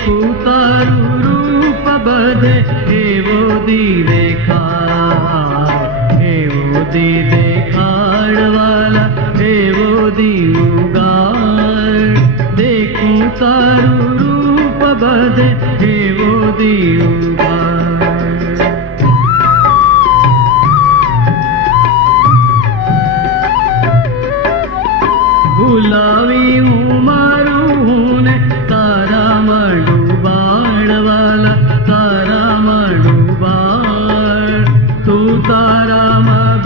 देखू तारू रूप बदे एवो दी देखाड़, एवो दी देखाड़ वाला एवो दी उगाड़। देखू तारू रूप बदे एवो दी उगाड़। भुलावी उमारू ने तारा मडुबाड़ वाला तारा मडुबाड़। तू तारा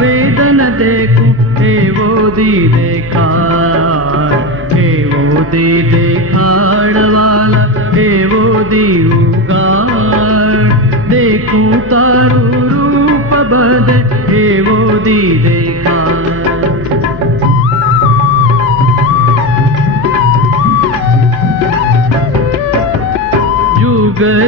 वेदन देखू एवो दी देखाड़, एवो दी देखाड़ वाला एवो दी उगाड़। देखू तारू रूप बदे एवो दी देखाड़।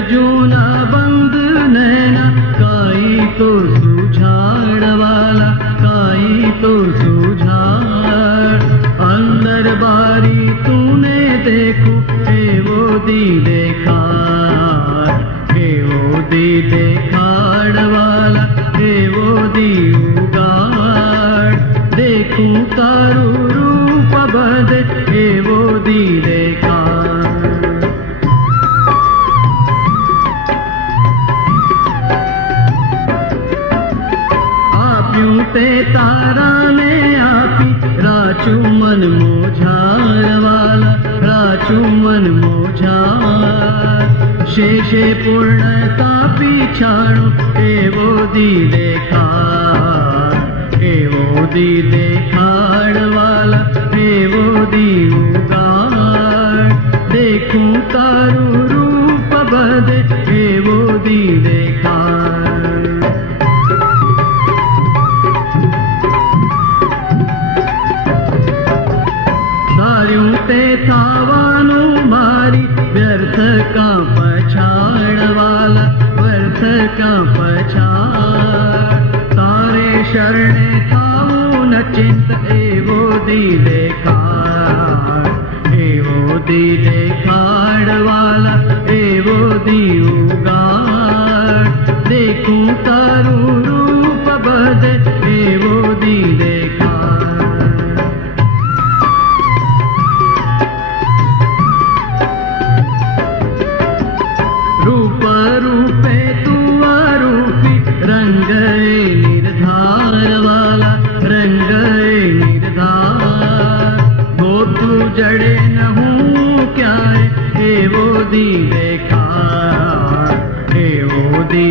जूना बंद नैना काई तो सुझाड़ वाला काई तो सुझाड़। अंदर बारी तूने देखू एवो दी देखाड़, एवो दी देखाड़ वाला एवो दी उगाड़। देखू तारू रूप बदे एवो दी देखाड़। ते तारा ने आपी राचू मन मोझार वाला राचू मन मोझार। शेषे पूर्णता पिछाड़ो एवो दी देखाड़, एवो दी देखाड़ वाला एवो दी उगाड़। देखू तारू रूप बदे एवो दी देखाड़। ते थावानु मारी व्यर्थ का पछाड़ वाला व्यर्थ का पछाड़। तारे शरणे थाऊ न चिंत एवो दी देखाड़, एवो दी देखाड़ वाला एवो दी उगाड़। देखू तारू रूप बदे एवो दी देखाड़। रूपे तू आरूपी रंग निर्धार वाला रंग निर्धार। हो तू जड़े न हूँ क्या एवो दी देखाड़, एवो दी